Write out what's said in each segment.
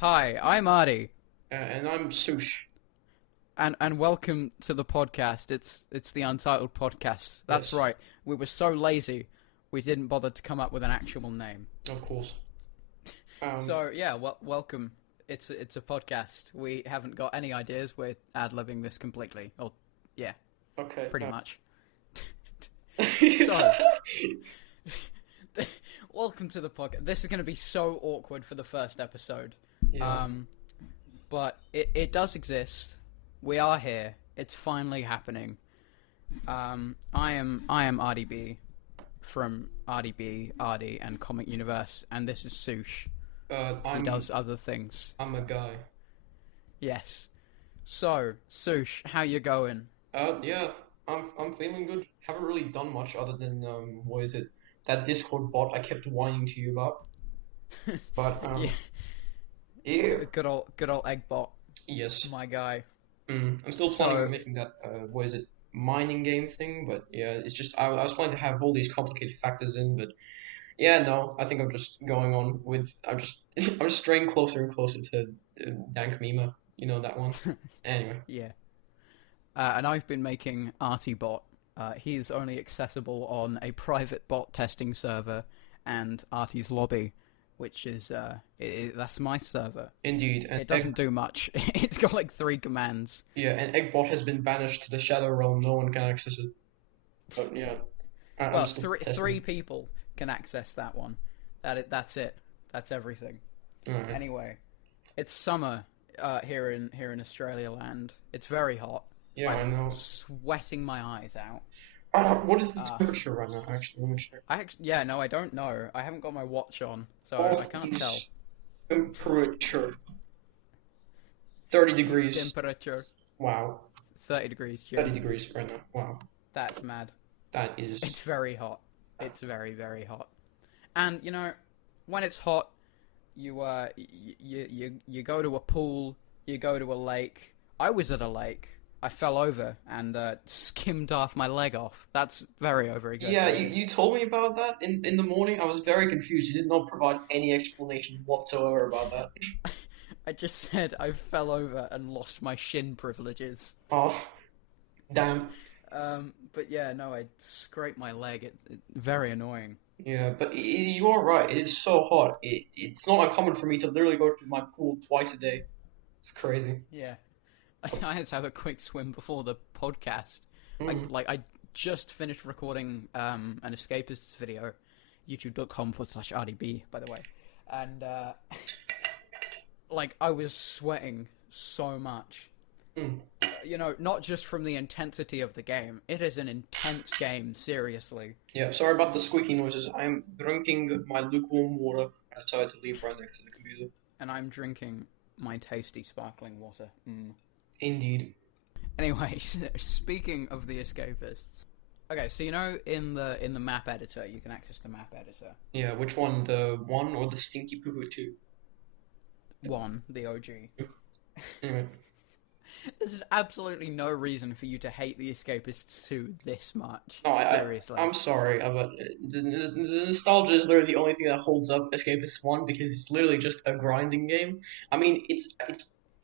Hi, I'm Artie, And I'm Soosh. and welcome to the podcast. It's the Untitled podcast. That's Yes, right. We were so lazy, we didn't bother to come up with an actual name. of course. Um, So yeah, welcome. It's a podcast. We haven't got any ideas. We're ad-libbing this completely. Or yeah, okay. pretty much. So, welcome to the podcast. This is going to be so awkward for the first episode. yeah. But it does exist. We are here. It's finally happening. I am RDB from RDB, Artie, and Comic Universe, and this is Soosh. He I'm does other things. I'm a guy. Yes. So, Soosh, how you going? Yeah. I'm feeling good. Haven't really done much other than what is it? That Discord bot I kept whining to you about. But Yeah, yeah. good old Eggbot, Yes. my guy. I'm still planning So, on making that what is it? Mining game thing, but yeah, it's just I was planning to have all these complicated factors in, but yeah, no, I think I'm just going on with I'm just I'm just straying closer and closer to Dank Mima. You know that one. Anyway, yeah. And I've been making ArtieBot. He's only accessible on a private bot testing server and Artie's lobby, which is that's my server. indeed, and It doesn't do much. It's got like 3 commands. yeah, and Eggbot has been banished to the Shadow Realm. No one can access it. But yeah, I'm Well, still three testing. three people can access that one. That's it. That's everything. Alright. Anyway, it's summer here in Australia land. It's very hot. Yeah, I I'm know. sweating my eyes out. What is the Uh, temperature right now? Actually, let me check. yeah, no, I don't know. I haven't got my watch on, so I What can't tell. is temperature? 30 degrees. Temperature Wow. 30 degrees. 30 Cheers. degrees right now. Wow. That's mad. That is. It's very hot. It's very very hot. And when it's hot, you go to a pool, you go to a lake. I was at a lake. I fell over and skimmed off my leg off. That's very over Yeah, exaggerated. you told me about that in the morning. I was very confused. You did not provide any explanation whatsoever about that. I just said I fell over and lost my shin privileges. Oh, damn. But yeah, no, I scraped my leg. Very annoying. Yeah, but you are right. It is so hot. It's not uncommon for me to literally go to my pool twice a day. It's crazy. Yeah, I had to have a quick swim before the podcast. Mm. I just finished recording an Escapists video, youtube.com/rdb, by the way, and I was sweating so much. Mm. Not just from the intensity of the game. It is an intense game, seriously. Yeah, sorry about the squeaky noises. I am drinking my lukewarm water. I decided to leave right next to the computer. And I'm drinking my tasty sparkling water. Indeed. Anyway, speaking of the Escapists. Okay, so in the map editor, you can access the map editor. Yeah, which one? The one or the stinky poo poo two? One, the OG. Anyway. There's absolutely no reason for you to hate the Escapists 2 this much. No, Seriously. I'm sorry, but the nostalgia is literally the only thing that holds up Escapist 1 because it's literally just a grinding game. I mean, it's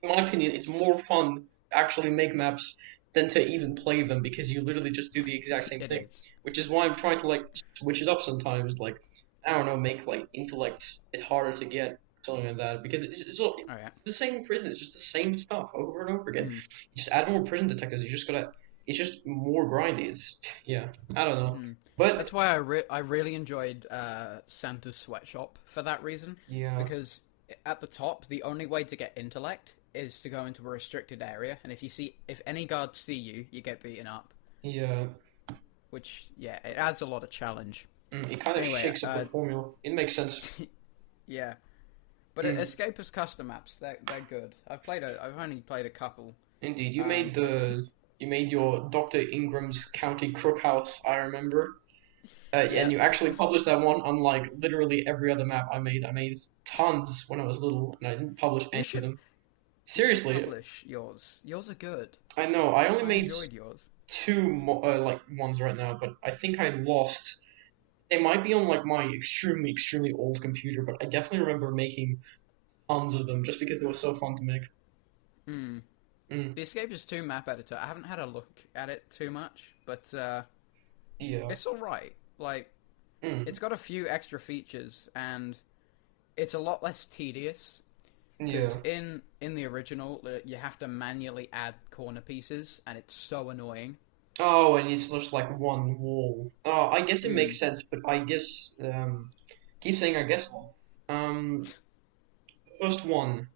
in my opinion, it's more fun to actually make maps than to even play them because you literally just do the exact same It thing. is. Which is why I'm trying to switch it up sometimes, I don't know, make intellect it harder to get, something like that, because it's all Oh yeah. the same prison. It's just the same stuff over and over again. Mm, You just add more prison detectives. You just gotta. It's just more grindy. It's yeah. I don't know, mm. but That's why I really enjoyed Santa's Sweatshop for that reason. yeah, Because at the top, the only way to get intellect is to go into a restricted area, and if any guards see you, you get beaten up. yeah. Which, yeah, it adds a lot of challenge. It kind of Anyway, shakes up the formula. It makes sense. yeah. But Mm. Escapist custom maps, they're good. I've only played a couple. Indeed, Which you made your Doctor Ingram's County Crook House. I remember. yeah, And you actually published that one, unlike literally every other map I made. I made tons when I was little, and I didn't publish you any of should them. Seriously, publish yours. Yours are good. I know. I only I made enjoyed yours. two ones right now, but I think I lost. They might be on my extremely old computer, but I definitely remember making tons of them just because they were so fun to make. Hmm. Mm, The Escapists 2 map editor, I haven't had a look at it too much, but yeah. it's alright. Like, Mm, it's got a few extra features, and it's a lot less tedious. yeah. Because in the original, you have to manually add corner pieces, and it's so annoying. Oh, and it's just like one wall. Oh, I guess it Mm. makes sense, but I guess keep saying I guess. The first one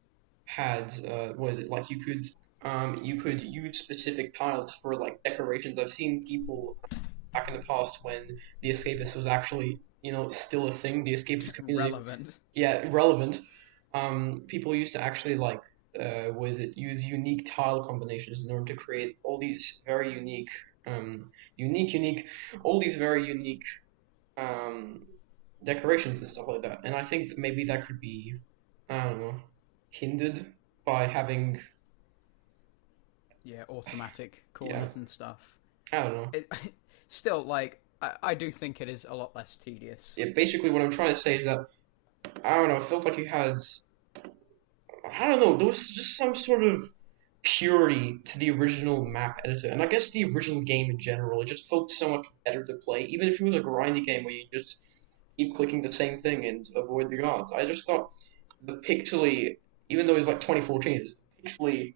had what is it like you could use specific tiles for like decorations. I've seen people back in the past when the Escapist was actually still a thing. The Escapist community, Relevant. yeah, relevant. People used to actually like what is it use unique tile combinations in order to create all these very unique, all these very unique um, decorations and stuff like that. And I think that maybe that could be, I don't know, hindered by having, Yeah, automatic yeah, corners and stuff. I don't know. It still like I do think it is a lot less tedious. Yeah, basically, what I'm trying to say is that I don't know. It felt like you had, I don't know, there was just some sort of purity to the original map editor, and I guess the original game in general. It just felt so much better to play, even if it was a grindy game where you just keep clicking the same thing and avoid the guards. I just thought the pixely, even though it was like 2014, it's pixely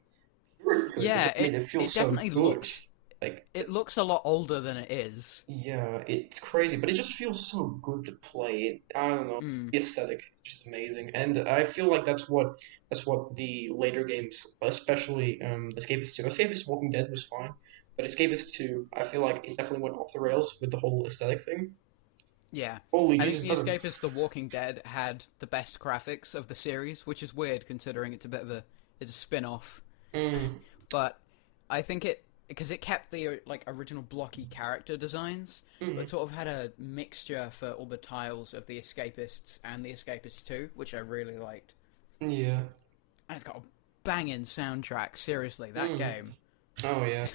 purity to it that Yeah, just made it feel it so definitely good. looks Like, it looks a lot older than it is. yeah, it's crazy, but it just feels so good to play. I don't know, Mm. the aesthetic is just amazing, and I feel like that's what the later games, especially Escapist 2. Escapist Walking Dead was fine, but Escapist 2, I feel like it definitely went off the rails with the whole aesthetic thing. Yeah. Holy I think Jesus, The that a, Escapist The Walking Dead had the best graphics of the series, which is weird considering it's a bit of it's a spin-off. mm, But I think it because it kept the like original blocky character designs, mm, but sort of had a mixture for all the tiles of the Escapists and the Escapists 2, which I really liked. yeah, And it's got a banging soundtrack. Seriously, that mm, game oh yeah,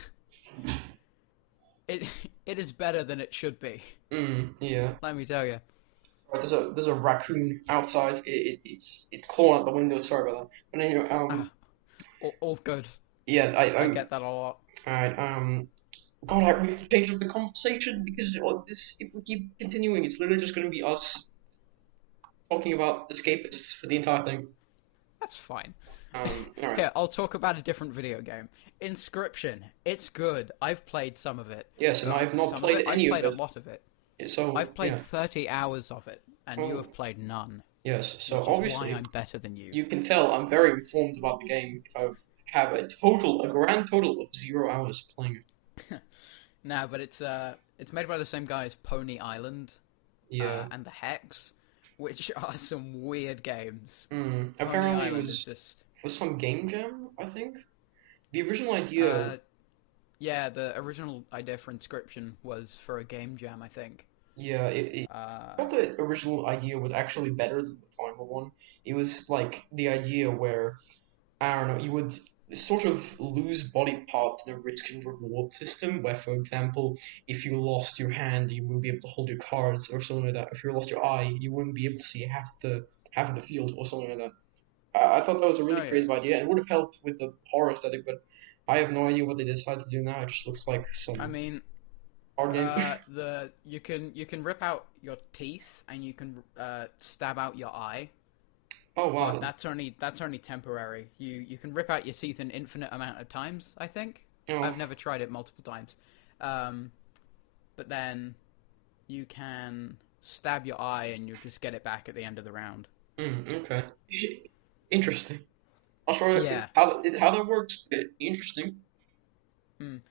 it it is better than it should be. yeah. Let me tell you. Right, there's a raccoon outside. It's clawing at the window. Sorry about that. But anyway, Ah, all good. yeah, I get that a lot. alright, God, we have to change up the conversation because this, if we keep continuing, it's literally just going to be us talking about escapists for the entire thing. That's fine. All right. Here, I'll talk about a different video game. Inscryption. It's good. I've played some of it. Yes, and I have not Some of played it. I've any of played a it. lot of it. So I've played yeah, 30 hours of it, and you well, have played none, yes. So which is why obviously, I'm better than you. you can tell I'm very informed about the game. I have a grand total of 0 hours playing it. No, but it's made by the same guy as Pony Island, Yeah. and the Hex, which are some weird games. Pony Apparently, it Island is was just for some game jam. I think the original idea. uh, yeah, the original idea for Inscryption was for a game jam, I think. Yeah, Uh, I thought the original idea was actually better than the final one. It was like the idea where, I don't know, you would sort of lose body parts in a risk and reward system, where, for example, if you lost your hand, you wouldn't be able to hold your cards or something like that. If you lost your eye, you wouldn't be able to see half of the field or something like that. I thought that was a oh really yeah. creative idea and would have helped with the horror aesthetic, but I have no idea what they decided to do now. It just looks like I some mean, hard game. you can rip out your teeth and you can stab out your eye, Oh but wow. that's only temporary. You can rip out your teeth an infinite amount of times. I think Oh, I've never tried it multiple times, um, but then you can stab your eye and you just get it back at the end of the round. okay. Interesting. I'll try Yeah, how that works. Interesting. mm.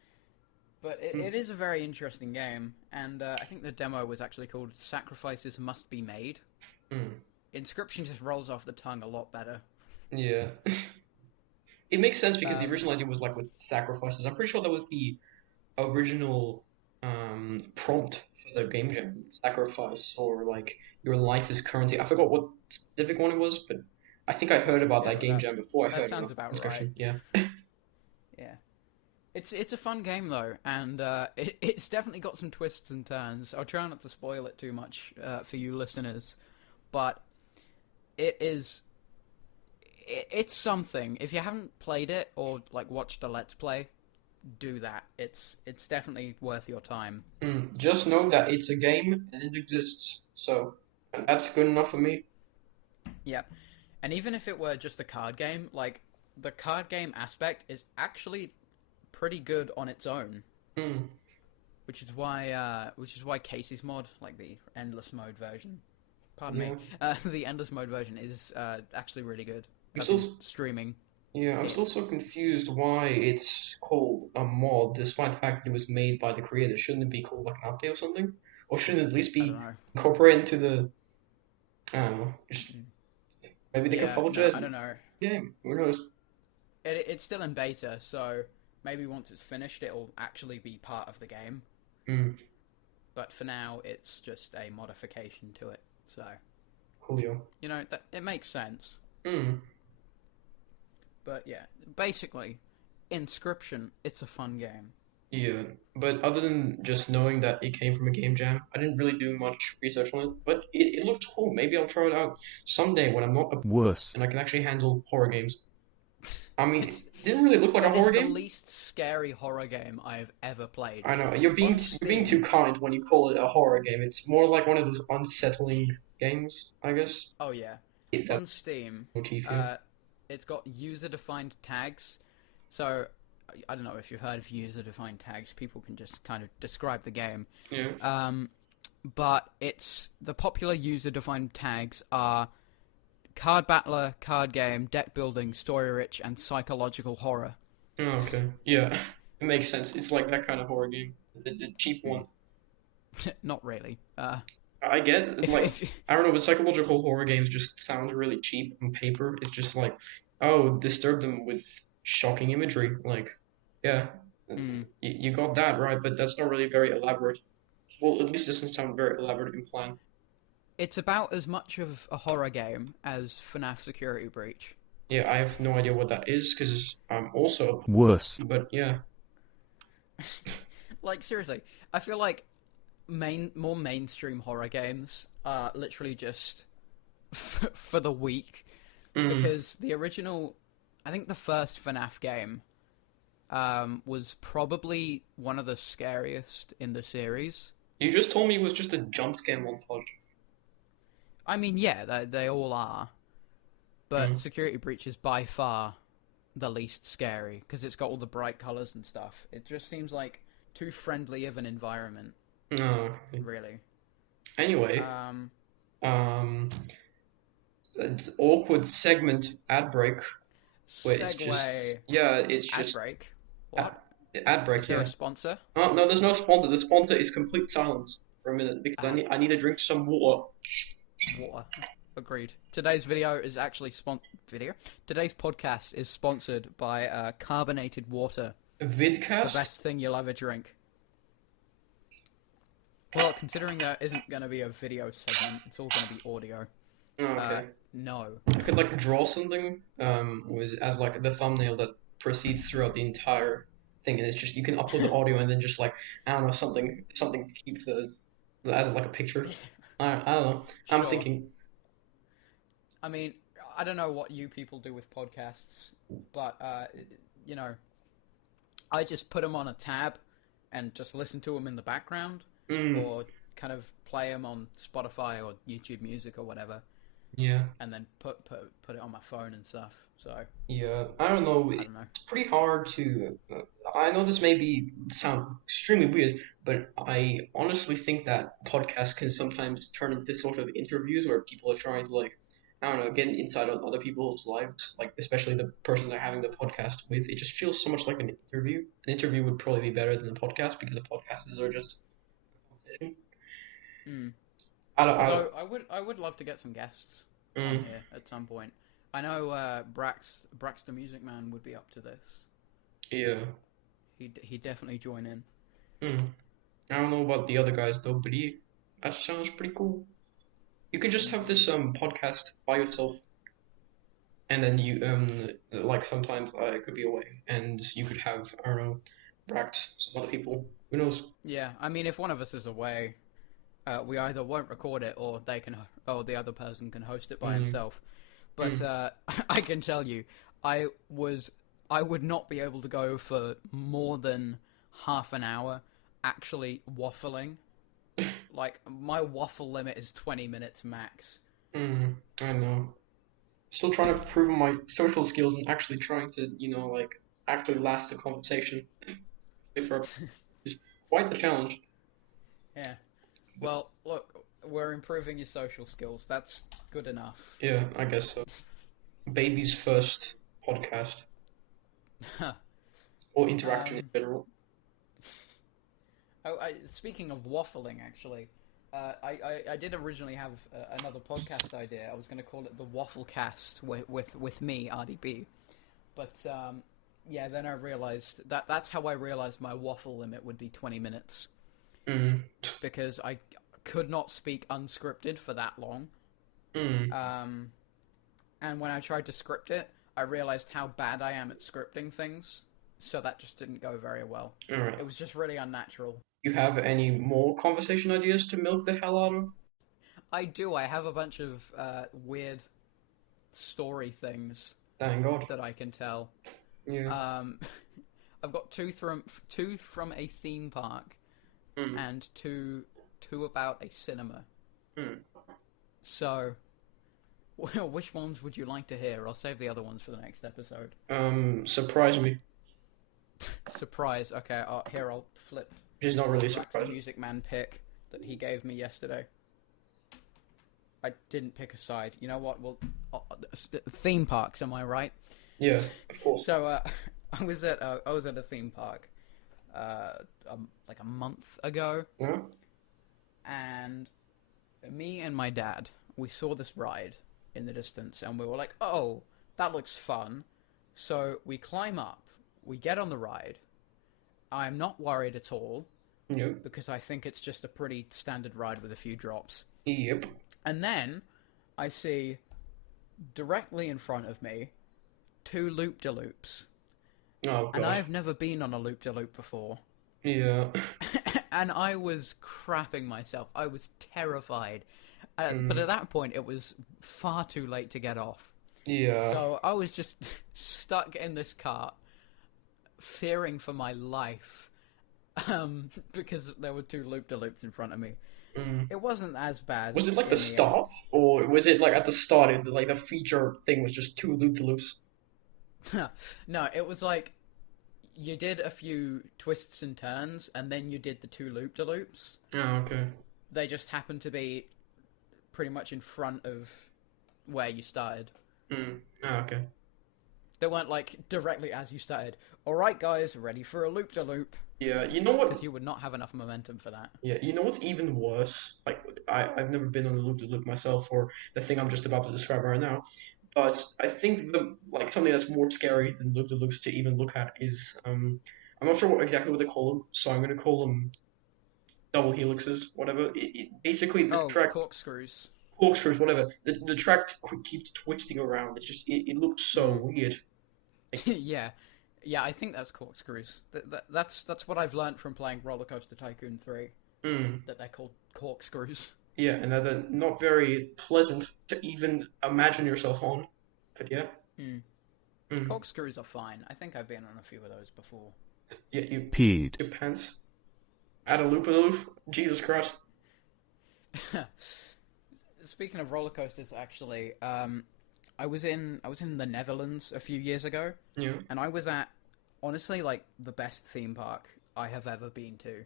But Mm, it is a very interesting game, and I think the demo was actually called "Sacrifices Must Be Made." mm, Inscription just rolls off the tongue a lot better. yeah. It makes sense because the Um, original idea was like with sacrifices. I'm pretty sure that was the original prompt for the game jam. Sacrifice or like your life is currency. I forgot what specific one it was, but I think I heard about that yeah, game jam before I that heard sounds about about right. Inscription. Yeah. Yeah, it's a fun game though, and it's definitely got some twists and turns. I'll try not to spoil it too much for you listeners, but it is it's something. If you haven't played it or like watched a Let's Play, do that. It's definitely worth your time. Just know that it's a game and it exists. So, and that's good enough for me. Yep. And even if it were just a card game, like the card game aspect is actually pretty good on its own. Which is why Casey's mod, like the endless mode version, the endless mode version is actually really good. I'm still, Streaming. yeah, I'm still so confused why it's called a mod, despite the fact that it was made by the creator. Shouldn't it be called like an update or something? Or shouldn't it at least I be don't know. incorporated into the, I don't know, just, maybe they can apologize. I don't know. Game, who knows? It's still in beta, so maybe once it's finished, it'll actually be part of the game. But for now, it's just a modification to it. So, Julio. you know, it makes sense. But yeah, basically, Inscryption, it's a fun game. Yeah, but other than just knowing that it came from a game jam, I didn't really do much research on it. But it looked cool. Maybe I'll try it out someday when I'm not a Worse. and I can actually handle horror games. I mean, it didn't really look like a horror It's the game. least scary horror game I've ever played. I know you're being too kind when you call it a horror game. It's more like one of those unsettling games, I guess. Oh yeah. That On Steam, motif, yeah. it's got user-defined tags. So, I don't know if you've heard of user-defined tags. People can just kind of describe the game. Yeah. But the popular user-defined tags are card battler, card game, deck building, story-rich, and psychological horror. Oh, okay. Yeah, it makes sense. It's like that kind of horror game, the cheap one. Not really. I get it. I don't know, but psychological horror games just sound really cheap on paper. It's just like, oh, disturb them with shocking imagery. Like, yeah, you got that right, but that's not really very elaborate. Well, at least it doesn't sound very elaborate in plan. It's about as much of a horror game as FNAF Security Breach. Yeah, I have no idea what that is because I'm also worse. But yeah, like seriously, I feel like more mainstream horror games are literally just for the weak because the original, I think the first FNAF game, was probably one of the scariest in the series. You just told me it was just a jump scare montage. I mean, yeah, they all are. But Security Breach is by far the least scary, because it's got all the bright colours and stuff. It just seems like too friendly of an environment. Oh, okay. Really. Anyway, it's awkward segment ad break. Where it's just ad break. What? Ad break, Is there a sponsor? Oh, no, there's no sponsor. The sponsor is complete silence for a minute because I need to drink some water. Water. Agreed. Today's Today's podcast is sponsored by carbonated water. Vidcast? The best thing you'll ever drink. Well, considering there isn't going to be a video segment, it's all going to be audio. Oh, okay. No. I could like draw something as like the thumbnail that proceeds throughout the entire thing, and it's just you can upload the audio and then just like I don't know something to keep as like a picture. I don't know. Sure. I'm thinking. I mean, I don't know what you people do with podcasts, but you know, I just put them on a tab and just listen to them in the background, or kind of play them on Spotify or YouTube Music or whatever. Yeah. And then put it on my phone and stuff. So. Yeah, I don't know. It's pretty hard to. I know this may sound extremely weird, but I honestly think that podcasts can sometimes turn into sort of interviews where people are trying to like, I don't know, get an insight on other people's lives, like especially the person they're having the podcast with. It just feels so much like an interview. An interview would probably be better than a podcast because the podcasts are just. I would love to get some guests on here at some point. I know Brax the Music Man would be up to this. Yeah. He'd definitely join in. I don't know about the other guys though, but that sounds pretty cool. You could just have this podcast by yourself, and then you like sometimes I could be away, and you could have I don't know, Brax, some other people. Who knows? Yeah, I mean, if one of us is away, we either won't record it, or the other person can host it by himself. But I can tell you, I would not be able to go for more than half an hour actually waffling. Like, my waffle limit is 20 minutes max. I know. Still trying to improve my social skills and actually trying to, like, actually last the conversation. It's quite the challenge. Yeah. Well, look, we're improving your social skills. That's good enough. Yeah, I guess so. Baby's first podcast. Or interaction in general. Speaking of waffling, actually, I did originally have another podcast idea. I was going to call it the Wafflecast with me, RDB. But, yeah, then I realized that's how I realized my waffle limit would be 20 minutes. Because I could not speak unscripted for that long. And when I tried to script it, I realized how bad I am at scripting things. So that just didn't go very well. Alright. It was just really unnatural. You have any more conversation ideas to milk the hell out of? I do. I have a bunch of weird story things Thank God. that I can tell. Yeah. I've got two from a theme park and two about a cinema. So, which ones would you like to hear? I'll save the other ones for the next episode. Surprise me. Surprise. Okay, here I'll flip. Which is not really the surprising. Music Man pick that he gave me yesterday. I didn't pick a side. You know what? Well, theme parks, am I right? Yeah, of course. So I was at a theme park like a month ago, Yeah? and me and my dad, we saw this ride in the distance, and we were like, "Oh, that looks fun." So we climb up, we get on the ride. I'm not worried at all, Yep. because I think it's just a pretty standard ride with a few drops. Yep. And then I see directly in front of me 2 loop-de-loops. Oh, God. And I've never been on a loop-de-loop before. Yeah. And I was crapping myself. I was terrified. But at that point, it was far too late to get off. Yeah. So I was just stuck in this cart, fearing for my life, because there were 2 loop-de-loops in front of me. It wasn't as bad. Was it like in the end. start? Or was it like at the start, like the feature thing was just 2 loop-de-loops? No, it was like you did a few twists and turns, and then you did the 2 loop-de-loops. Oh, okay. They just happened to be pretty much in front of where you started. Oh, okay. They weren't like directly as you started. All right, guys, ready for a loop-de-loop? Yeah, you know what? Because you would not have enough momentum for that. Yeah, you know what's even worse? Like, I've never been on a loop-de-loop myself, or the thing I'm just about to describe right now. But I think something that's more scary than loop-de-loops to even look at is I'm not sure exactly what they call them, so I'm going to call them double helixes, whatever. Basically the track corkscrews. corkscrews, whatever. The track keeps twisting around. It's just it looks so weird. Yeah, I think that's corkscrews. That's what I've learned from playing Roller Coaster Tycoon 3. That they're called corkscrews. Yeah, and they're not very pleasant to even imagine yourself on. But yeah. Corkscrews are fine. I think I've been on a few of those before. Yeah, you peed your pants. Add a loop. Jesus Christ. Speaking of roller coasters, actually, I was in the Netherlands a few years ago. Yeah. And I was at, honestly, like the best theme park I have ever been to.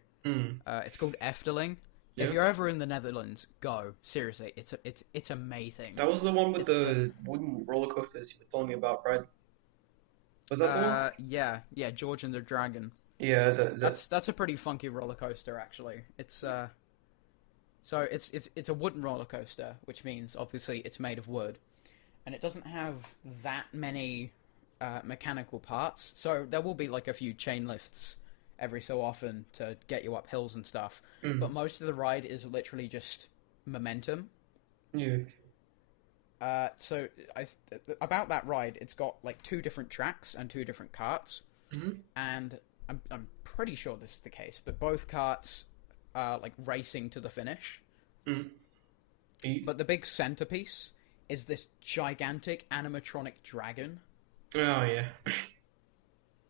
It's called Efteling. Yeah. If you're ever in the Netherlands, go. Seriously, it's amazing. That was the one with the wooden roller coasters you were telling me about, right? Was that the one? Yeah, George and the Dragon. Yeah, That's a pretty funky roller coaster, actually. It's so it's a wooden roller coaster, which means obviously it's made of wood, and it doesn't have that many mechanical parts. So there will be like a few chain lifts every so often to get you up hills and stuff. But most of the ride is literally just momentum. Yeah. So about that ride, it's got like 2 different tracks and 2 different carts, and I'm pretty sure this is the case. But both carts are like racing to the finish. But the big centerpiece is this gigantic animatronic dragon, Oh yeah.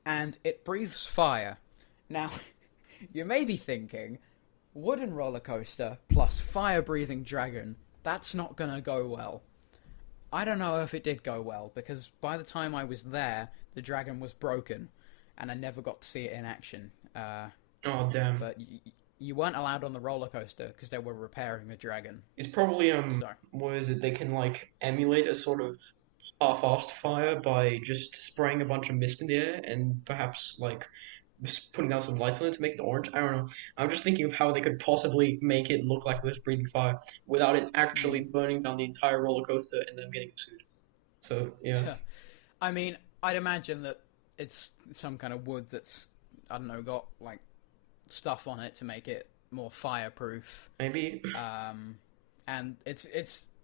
and it breathes fire. Now, you may be thinking, wooden roller coaster plus fire-breathing dragon, that's not gonna go well. I don't know if it did go well, because by the time I was there, the dragon was broken, and I never got to see it in action. Oh damn. But you weren't allowed on the roller coaster because they were repairing the dragon. It's probably So, what is it? They can like emulate a sort of half-assed fire by just spraying a bunch of mist in the air and perhaps like just putting down some lights on it to make it orange. I don't know. I'm just thinking of how they could possibly make it look like it was breathing fire without it actually burning down the entire roller coaster and them getting sued. So yeah. I mean, I'd imagine that it's some kind of wood that's, I don't know, got like stuff on it to make it more fireproof. Maybe. And it's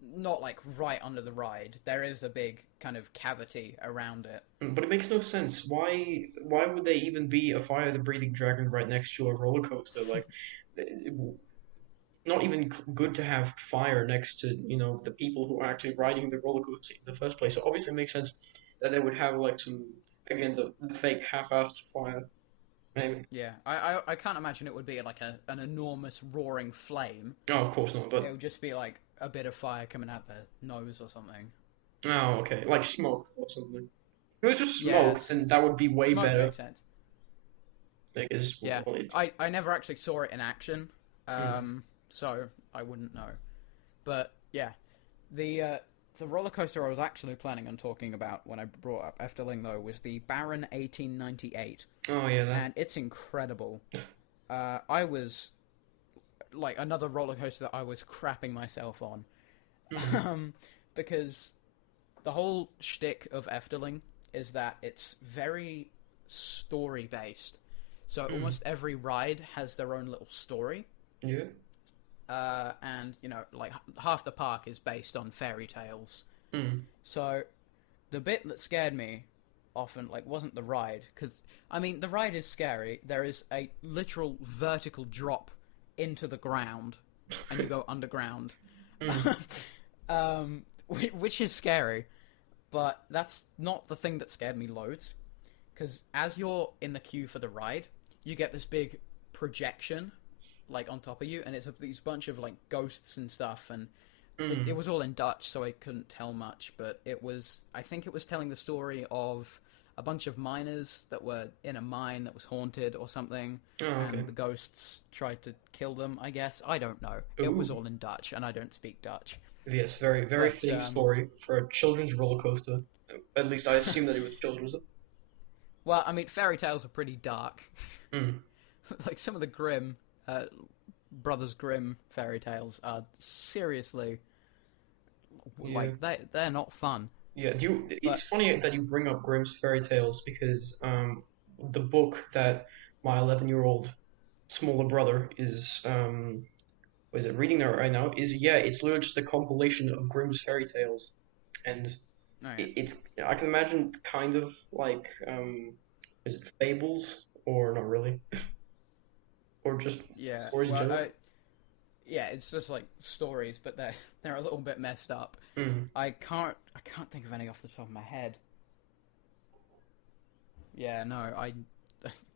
not like right under the ride. There is a big kind of cavity around it. But it makes no sense. Why would they even be a fire the breathing dragon right next to a roller coaster? Like, it's not even good to have fire next to, the people who are actually riding the roller coaster in the first place. So obviously it makes sense that they would have like some, again, the fake half-assed fire. Maybe. Yeah, I can't imagine it would be like an enormous roaring flame. Oh, of course not, but it would just be like a bit of fire coming out their nose or something. Oh, okay. Like smoke or something. If it was just smoke, Yes. then that would be way Smoke better. makes sense. Because, Yeah, well, it's... I never actually saw it in action, so I wouldn't know. But yeah, the roller coaster I was actually planning on talking about when I brought up Efteling though was the Baron 1898. Oh yeah, And it's incredible. I was like another roller coaster that I was crapping myself on, because the whole shtick of Efteling is that it's very story based. So almost every ride has their own little story. Yeah. And like half the park is based on fairy tales. So the bit that scared me often wasn't the ride, because I mean the ride is scary. There is a literal vertical drop into the ground, and you go underground, which is scary. But that's not the thing that scared me loads, because as you're in the queue for the ride, you get this big projection on top of you, and it's these bunch of ghosts and stuff, and it was all in Dutch, so I couldn't tell much, but I think it was telling the story of a bunch of miners that were in a mine that was haunted or something, and the ghosts tried to kill them, I guess. I don't know. Ooh. It was all in Dutch, and I don't speak Dutch. Yes, very, very fitting story for a children's roller coaster. At least I assume that it was children's. Well, I mean, fairy tales are pretty dark. Some of the Grimm, Brothers Grimm fairy tales are seriously, they're not fun. Yeah, it's funny that you bring up Grimm's fairy tales, because the book that my 11-year-old smaller brother is reading there right now it's literally just a compilation of Grimm's fairy tales, and I can imagine kind of like is it fables or not really, or just stories in general? It's just stories, but they're a little bit messed up. I can't think of any off the top of my head. Yeah, no, I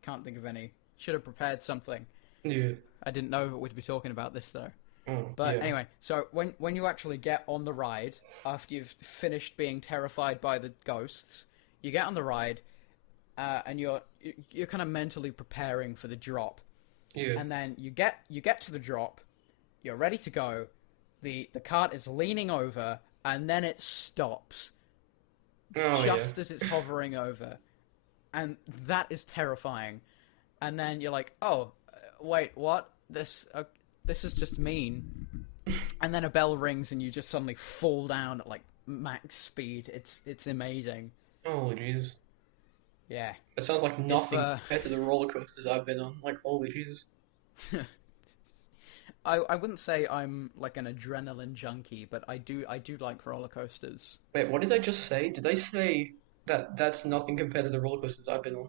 can't think of any. Should have prepared something. Yeah. I didn't know that we'd be talking about this though. Oh, but anyway, so when you actually get on the ride, after you've finished being terrified by the ghosts, you get on the ride, and you're kind of mentally preparing for the drop. Yeah. And then you get to the drop, you're ready to go, the cart is leaning over, and then it stops. Just as it's hovering over. And that is terrifying. And then you're like, oh, wait, what? This is just mean. And then a bell rings and you just suddenly fall down at max speed. It's amazing. Holy Jesus. Yeah. It sounds like nothing compared to the roller coasters I've been on. Holy Jesus. I wouldn't say I'm an adrenaline junkie, but I do like roller coasters. Wait, what did I just say? Did I say that's nothing compared to the roller coasters I've been on?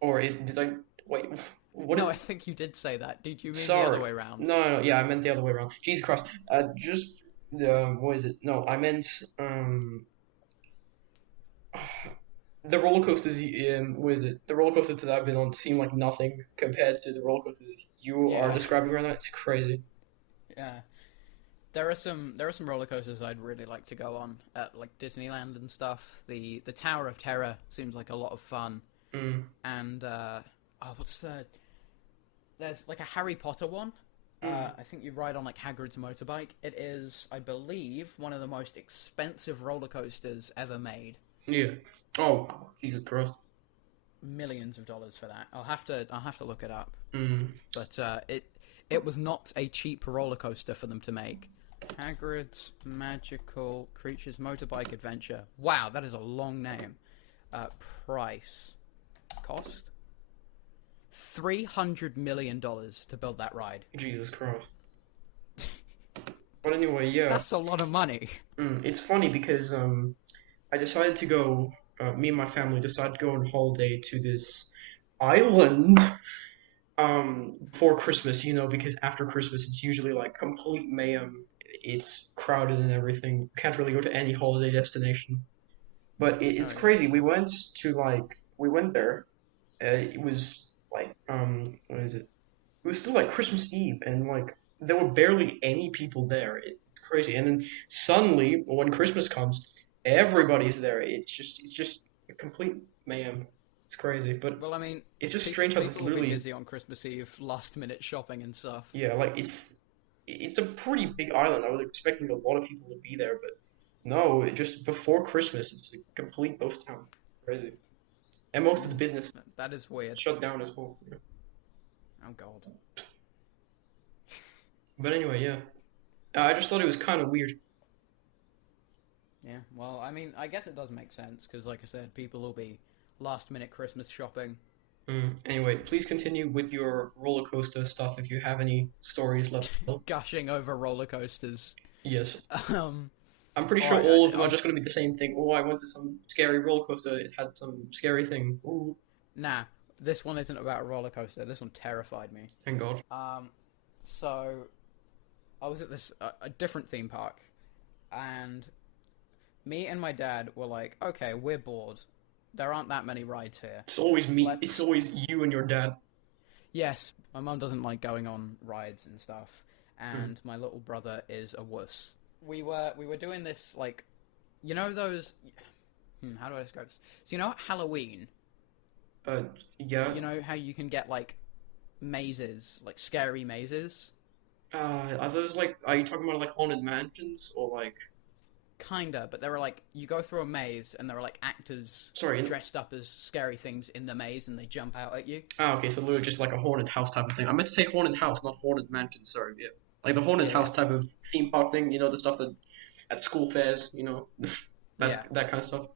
Or did I... Wait, what? No, I think you did say that. Did you mean Sorry. the other way around? No, yeah, I meant the other way around. Jesus Christ. what is it? No, I meant the roller coasters. What is it? The roller coasters that I've been on seem like nothing compared to the roller coasters you are Yeah, describing right now. It's crazy. yeah. There are some roller coasters I'd really like to go on at like Disneyland and stuff. The Tower of Terror seems like a lot of fun. Mm. And oh, what's the? There's like a Harry Potter one. Mm. I think you ride on like Hagrid's motorbike. It is, I believe, one of the most expensive roller coasters ever made. Yeah. Oh, Jesus Christ. Millions of dollars for that. I'll have to look it up. Mm. But it was not a cheap roller coaster for them to make. Hagrid's Magical Creatures Motorbike Adventure. Wow, that is a long name. Price. Cost? $300 million to build that ride. Jesus Christ. But anyway, yeah. That's a lot of money. It's funny because I decided to go. Me and my family decided to go on holiday to this island before Christmas. Because after Christmas it's usually like complete mayhem. It's crowded and everything. Can't really go to any holiday destination. But it's Oh yeah. crazy. We went there. It was like what is it? It was still like Christmas Eve, and like there were barely any people there. It's crazy. And then suddenly, when Christmas comes, everybody's there. It's just a complete mayhem. It's crazy, but Well, I mean, it's just strange how this people will be literally, busy on Christmas Eve, last minute shopping and stuff. yeah, like it's a pretty big island. I was expecting a lot of people to be there, but no, it just before Christmas, it's a complete ghost town. Crazy, and most of the business That is weird. shut down as well. Yeah. Oh god. But anyway, yeah, I just thought it was kind of weird. Yeah, well, I mean, I guess it does make sense, because like I said, people will be last minute Christmas shopping. Anyway, please continue with your roller coaster stuff if you have any stories left. Gushing over roller coasters. Yes. Um, I'm pretty sure alright, all of them are just going to be the same thing. Oh, I went to some scary roller coaster. It had some scary thing. Ooh, nah, this one isn't about a roller coaster. This one terrified me. thank God. So I was at this a different theme park, and me and my dad were like, okay, we're bored. There aren't that many rides here. It's always me. Let's... It's always you and your dad. Yes, my mum doesn't like going on rides and stuff, and my little brother is a wuss. We were doing this, like, you know those... how do I describe this? So you know at Halloween, Yeah. you know how you can get, like, mazes, like scary mazes? Are those like? Are you talking about like haunted mansions or like? Kinda, but there were like, you go through a maze and there are like actors Sorry. dressed up as scary things in the maze and they jump out at you. Okay, so literally just like a haunted house type of thing. I meant to say haunted house, not haunted mansion. Sorry, yeah. Like the haunted Yeah. house type of theme park thing. The stuff that at school fairs. That Yeah. that kind of stuff.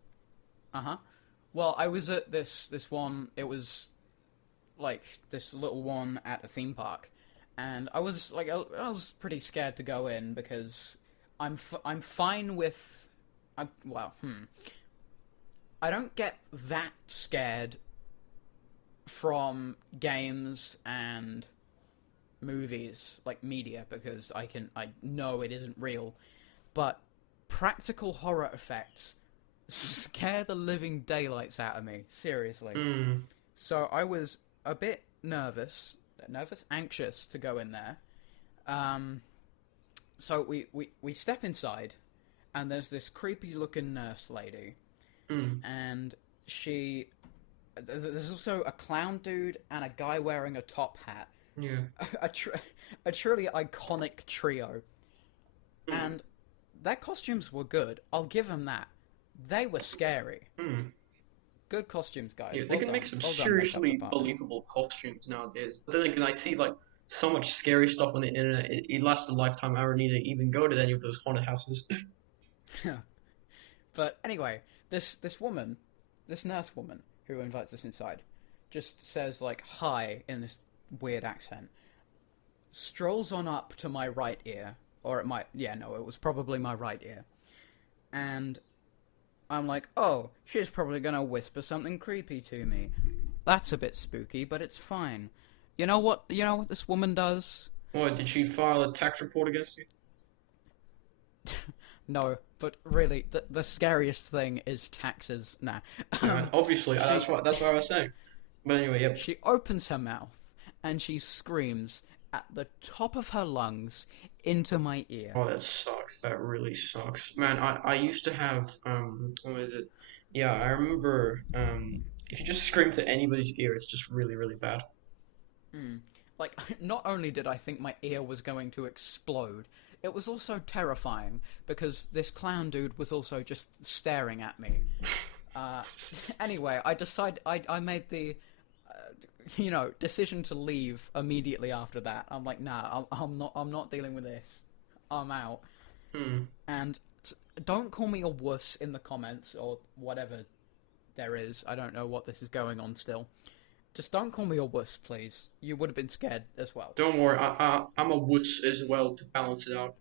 Uh-huh. Well, I was at this one, it was like this little one at a theme park, and I was like, I was pretty scared to go in because I'm fine with, I don't get that scared from games and movies, like media, because I know it isn't real, but practical horror effects scare the living daylights out of me, seriously. So I was a bit anxious to go in there. So we step inside, and there's this creepy looking nurse lady, and there's also a clown dude and a guy wearing a top hat. Yeah. A truly iconic trio. And their costumes were good. I'll give them that. They were scary. Good costumes, guys. Yeah, they Well can done. make some Well done, seriously makeup department. believable costumes nowadays. But then again, I see like so much scary stuff on the internet. It lasts a lifetime. I don't need to even go to any of those haunted houses. But anyway, this nurse woman who invites us inside, just says like hi in this weird accent, strolls on up to my right ear, or it was probably my right ear, and I'm like, oh, she's probably gonna whisper something creepy to me. That's a bit spooky, but it's fine. You know what this woman does? What, did she file a tax report against you? No, but really, the scariest thing is taxes. Nah. Obviously, She that's what I was saying. But anyway, yep. she opens her mouth and she screams at the top of her lungs into my ear. Oh, that sucks. That really sucks. Man, I used to have what is it? Yeah, I remember if you just scream to anybody's ear, it's just really, really bad. Mm. Like, not only did I think my ear was going to explode, it was also terrifying because this clown dude was also just staring at me. Uh, anyway, I made the decision to leave immediately after that. I'm like, nah, I'm not dealing with this. I'm out. Hmm. And don't call me a wuss in the comments or whatever there is. I don't know what this is going on still. Just don't call me a wuss, please. You would have been scared as well. Don't worry, I'm a wuss as well to balance it out.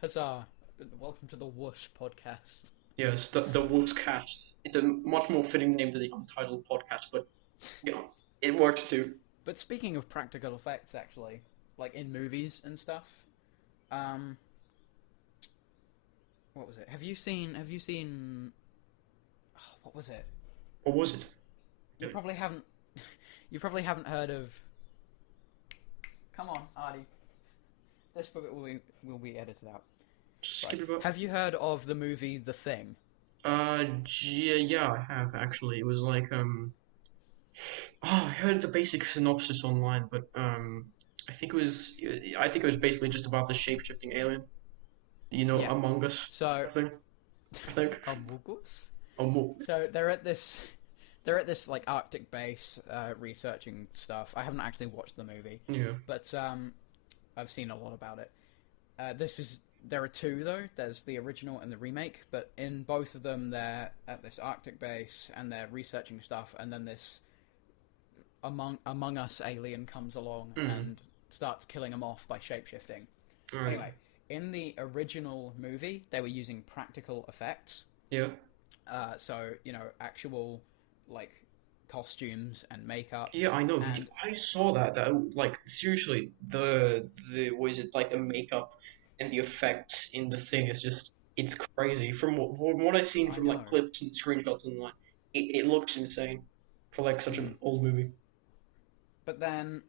Huzzah. Welcome to the Wuss podcast. Yes, the wuss cast. It's a much more fitting name than the Untitled podcast, but it works too. But speaking of practical effects, actually, like in movies and stuff, what was it? Have you seen? Oh, what was it? What was it? You probably haven't. You probably haven't heard of. Come on, Artie. This bit will be edited out. Skip Right. it. Have you heard of the movie The Thing? Yeah, I have actually. It was like I heard the basic synopsis online, but I think it was basically just about the shape-shifting alien. Yeah. Among Us So, thing. I think. Amogus? Among. So they're at this like Arctic base, researching stuff. I haven't actually watched the movie, Yeah. but I've seen a lot about it. There are two though. There's the original and the remake, but in both of them, they're at this Arctic base and they're researching stuff, and then this Among Us alien comes along and starts killing them off by shapeshifting. Alright. Anyway, in the original movie, they were using practical effects. Yeah. So actual like costumes and makeup. Yeah, I know. And I saw that. That like seriously, the what is it like the makeup and the effects in the thing is just it's crazy. From what I've seen I from know. like clips and screenshots online, it looks insane for like such an old movie. But then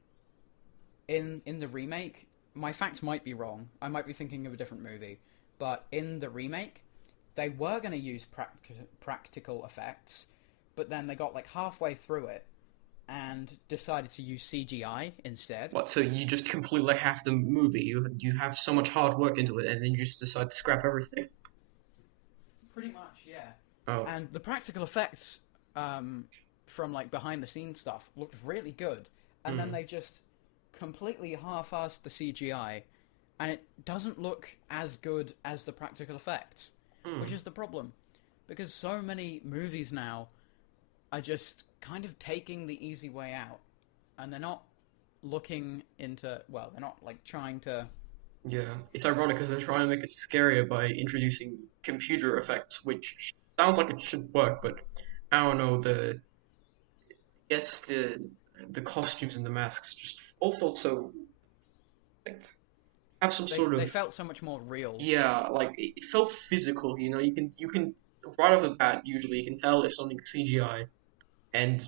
in the remake, my facts might be wrong. I might be thinking of a different movie. But in the remake, they were going to use practical effects, but then they got like halfway through it and decided to use CGI instead. What? So you just completely half the movie? You have so much hard work into it, and then you just decide to scrap everything? Pretty much, yeah. Oh. And the practical effects from like behind the scenes stuff looked really good, and then they just completely half-assed the CGI, and it doesn't look as good as the practical effects, which is the problem, because so many movies now are just kind of taking the easy way out, and they're not looking into, well, they're not like trying to. Yeah, it's ironic because they're trying to make it scarier by introducing computer effects, which sounds like it should work, but I don't know. Yes, the costumes and the masks just all felt so like, have some sort They of felt so much more real. yeah, like it felt physical. You can right off the bat usually you can tell if something's CGI and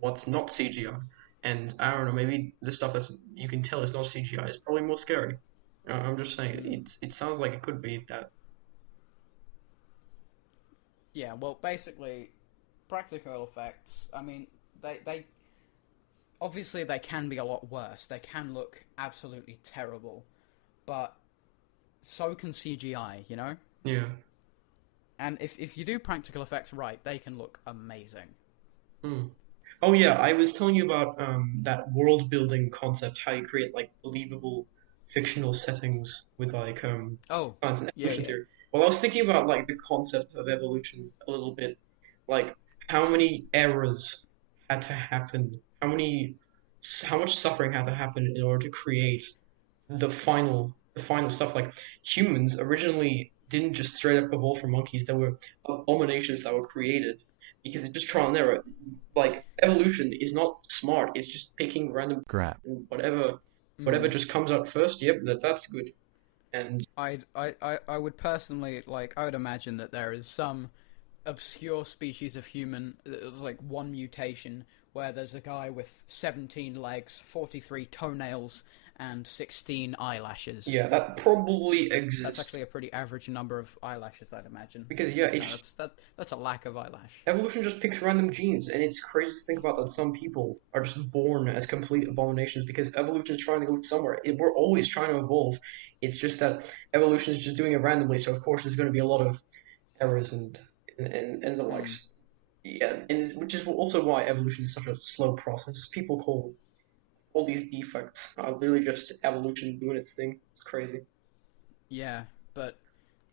what's not CGI. And I don't know, maybe the stuff that's you can tell is not CGI is probably more scary. I'm just saying, it sounds like it could be that. Yeah, well, basically, practical effects, I mean, they obviously they can be a lot worse. They can look absolutely terrible, but so can CGI, you know? Yeah. And if you do practical effects right, they can look amazing. Hmm. Oh yeah, I was telling you about that world building concept, how you create like believable fictional settings with like Oh, science and yeah, evolution yeah. theory. Well, I was thinking about like the concept of evolution a little bit, like how many errors had to happen, how much suffering had to happen in order to create the final stuff. Like humans originally didn't just straight up evolve from monkeys. There were abominations that were created because it's just trial and error. Like evolution is not smart. It's just picking random Crap. and whatever Mm. just comes out first. Yep, that's good. And I would personally like. I would imagine that there is some obscure species of human. There's like one mutation where there's a guy with 17 legs, 43 toenails, and 16 eyelashes. yeah, that probably That's exists actually a pretty average number of eyelashes, I'd imagine. because yeah, You know, it's that's a lack of eyelash. evolution just picks random genes, and it's crazy to think about that some people are just born as complete abominations because evolution is trying to go somewhere. We're always trying to evolve. It's just that evolution is just doing it randomly, so of course there's going to be a lot of errors and the Mm. likes. Yeah, and which is also why evolution is such a slow process. People call all these defects are literally just evolution doing its thing. It's crazy. Yeah, but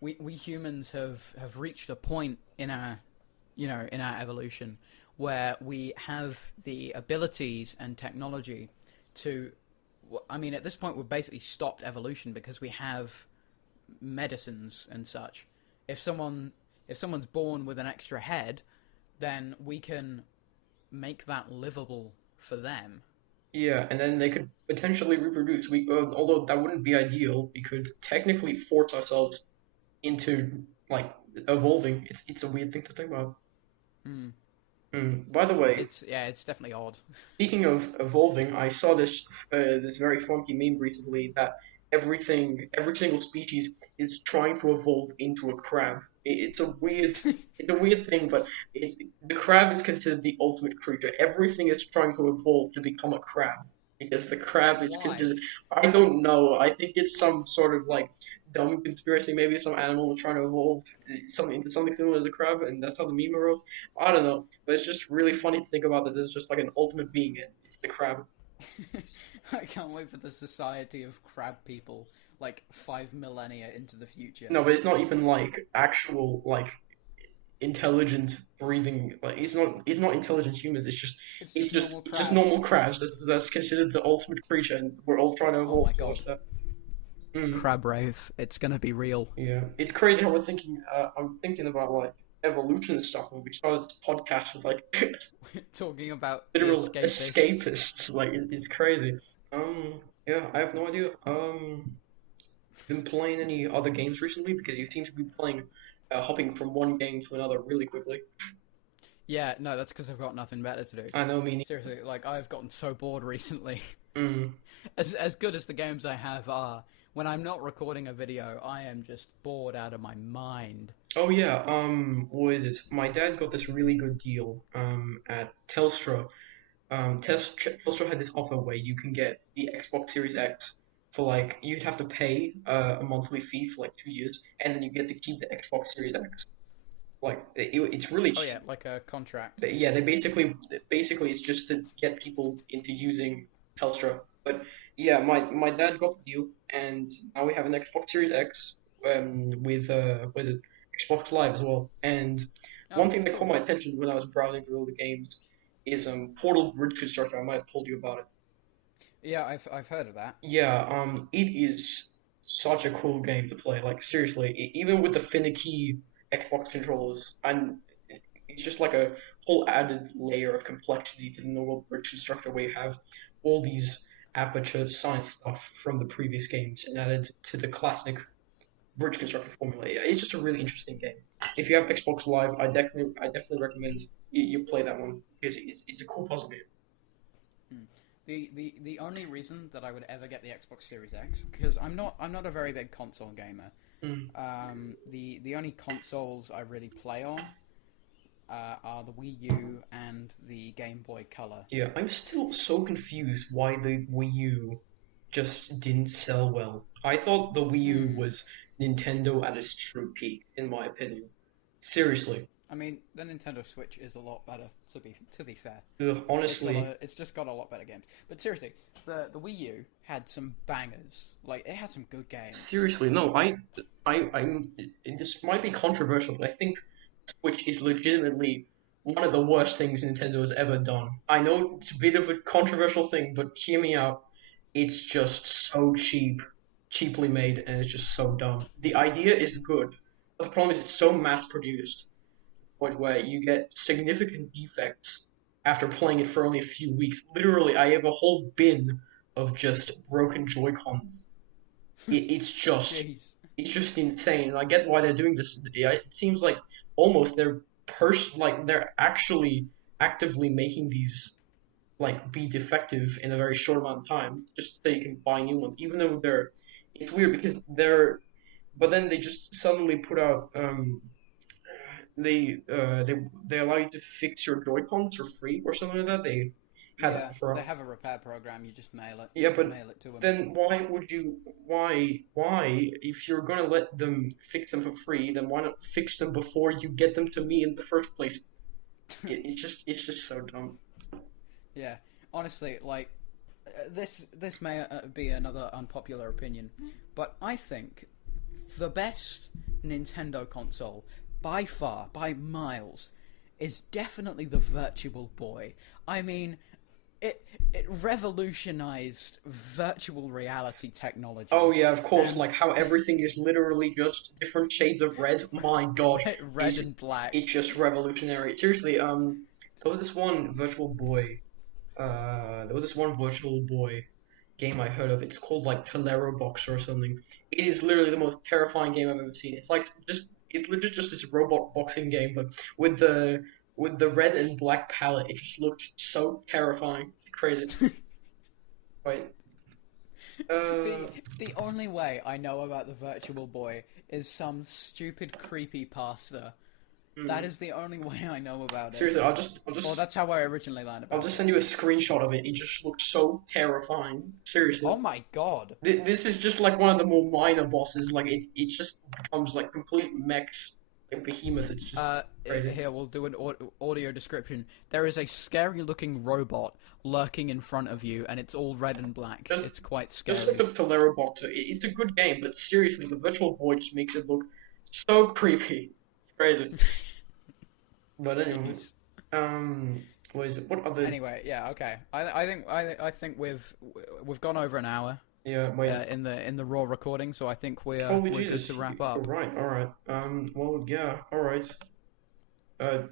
we humans have reached a point in our in our evolution where we have the abilities and technology to. I mean, at this point, we've basically stopped evolution because we have medicines and such. If someone's born with an extra head, then we can make that livable for them. Yeah, and then they could potentially reproduce. Although that wouldn't be ideal, we could technically force ourselves into like evolving. It's a weird thing to think about. Hmm. By the way, It's definitely odd. speaking of evolving, I saw this very funky meme recently that every single species is trying to evolve into a crab. It's a weird thing, but the crab is considered the ultimate creature. Everything is trying to evolve to become a crab because the crab is Why? considered. I don't know. I think it's some sort of like dumb conspiracy. Maybe some animal was trying to evolve something into something similar as a crab, and that's how the meme arose. I don't know. But it's just really funny to think about that there's just like an ultimate being in. It's the crab. I can't wait for the society of crab people, like 5 millennia into the future. No, but it's not even like actual like intelligent breathing. Like it's not intelligent humans. It's just normal it's just normal crabs. crabs. That's considered the ultimate creature, and we're all trying to Oh evolve my god. towards that. Mm, Crab rave. It's gonna be real. yeah, it's crazy how we're thinking. I'm thinking about like evolution and stuff, and we started this podcast with like Talking about the literal escapists. escapists. Like it's crazy. Um, yeah, I have no idea. Been playing any other games recently? Because you seem to be playing, hopping from one game to another really quickly. Yeah, no, that's because I've got nothing better to do. I know, meaning. Seriously, like I've gotten so bored recently. Mm. As good as the games I have are, when I'm not recording a video, I am just bored out of my mind. Oh yeah. What is it? My dad got this really good deal. At Telstra. Telstra had this offer where you can get the Xbox Series X for like you'd have to pay a monthly fee for like 2 years, and then you get to keep the Xbox Series X. Like it's really Oh cheap. yeah, like a contract. Yeah, they basically it's just to get people into using Telstra. But yeah, my dad got the deal, and now we have an Xbox Series X with what is it Xbox Live as well. And one Oh, thing that caught cool. my attention when I was browsing through all the games is Portal Bridge Constructor. I might have told you about it. Yeah, I've heard of that. Yeah, it is such a cool game to play. Like seriously, even with the finicky Xbox controllers, and it's just like a whole added layer of complexity to the normal bridge constructor where you have all these aperture science stuff from the previous games and added to the classic bridge constructor formula. Yeah, it's just a really interesting game. If you have Xbox Live, I definitely recommend you play that one because it's a cool puzzle game. Hmm. The only reason that I would ever get the Xbox Series X, because I'm not a very big console gamer. Mm. The only consoles I really play on are the Wii U and the Game Boy Color. Yeah, I'm still so confused why the Wii U just didn't sell well. I thought the Wii U Hmm. was Nintendo at its true peak, in my opinion. Seriously. I mean, the Nintendo Switch is a lot better. To be fair, Ugh, honestly, it's just got a lot better games. But seriously, the Wii U had some bangers. Like it had some good games. seriously, no, I'm. This might be controversial, but I think Switch is legitimately one of the worst things Nintendo has ever done. I know it's a bit of a controversial thing, but hear me out. It's just so cheaply made, and it's just so dumb. The idea is good, but the problem is it's so mass produced, point where you get significant defects after playing it for only a few weeks. Literally, I have a whole bin of just broken Joy Cons. Jeez. it's just insane. And I get why they're doing this. Yeah, it seems like almost they're actually actively making these like be defective in a very short amount of time, just so you can buy new ones. Even though it's weird because but then they just suddenly put out they allow you to fix your Joy-Cons for free or something like that. They had Yeah, that for they have a repair program. You just yeah, but mail it to them. then why if you're gonna let them fix them for free, then why not fix them before you get them to me in the first place? It's just so dumb. Yeah, honestly, like this may be another unpopular opinion, but I think the best Nintendo console by far, by miles, is definitely the Virtual Boy. I mean, it revolutionized virtual reality technology. Oh yeah, of course, And like how everything is literally just different shades of red. My God, red and black. it's just revolutionary. Seriously, there was this one Virtual Boy, there was this one Virtual Boy game I heard of. It's called like Tolero Box or something. It is literally the most terrifying game I've ever seen. It's legit just this robot boxing game, but with the red and black palette, it just looks so terrifying. It's crazy. Wait, The uh, the only way I know about the Virtual Boy is some stupid creepy pasta. That hmm. is the only way I know about it. Seriously, Well, that's how I originally learned I'll about just it. send you a screenshot of it. It just looks so terrifying. Oh Seriously. my god. This is just like one of the more minor bosses. Like it just becomes like complete mechs, like behemoth. It's just crazy. Here we'll do an audio description. There is a scary-looking robot lurking in front of you, and it's all red and black. Just It's quite just like scary. the Tolero Boxer. It's a good game, but seriously, the Virtual Boy just makes it look so creepy. It's crazy. But anyway, Jeez. what is it? What other? Anyway, yeah, okay. I think we've gone over an hour Yeah, wait. in the raw recording, so I think Holy we're good Jesus! to wrap You're up. right. All right. Well, yeah. All right.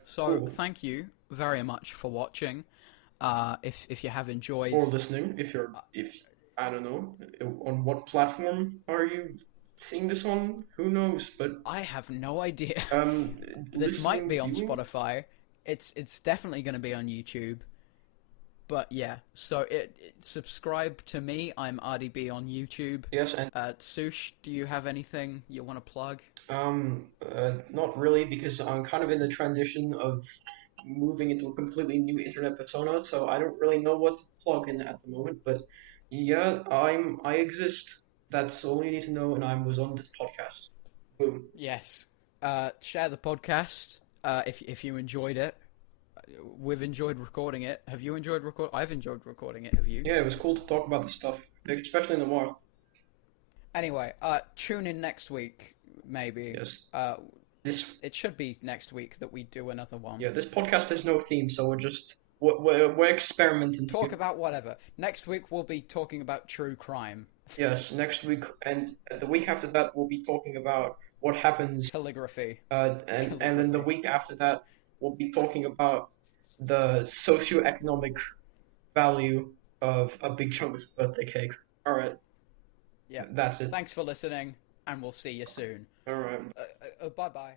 So Cool. thank you very much for watching. If you have enjoyed, Or listening if I don't know on what platform are you seeing this on, who knows, but I have no idea. um This might listening, be on viewing, Spotify. It's definitely going to be on YouTube. But yeah, so subscribe to me. I'm RDB on YouTube. yes, and Soosh, do you have anything you want to plug? not really because I'm kind of in the transition of moving into a completely new internet persona, so I don't really know what to plug in at the moment, but yeah, I exist. That's all you need to know, and I was on this podcast. Boom. Yes. Share the podcast if you enjoyed it. We've enjoyed recording it. Have you enjoyed I've enjoyed recording it. Have you? Yeah, it was cool to talk about this stuff, especially in the wild. Anyway, tune in next week, maybe. Yes. Uh, This it should be next week that we do another one. Yeah, this podcast has no theme, so we're experimenting. Talk about whatever. Next week we'll be talking about true crime. Yes, next week and the week after that we'll be talking about what happens. Calligraphy. And then the Calligraphy. week after that we'll be talking about the socioeconomic value of a big chunk of birthday cake. All right, Yeah. that's it. Thanks for listening, and we'll see you soon. All right. Bye bye.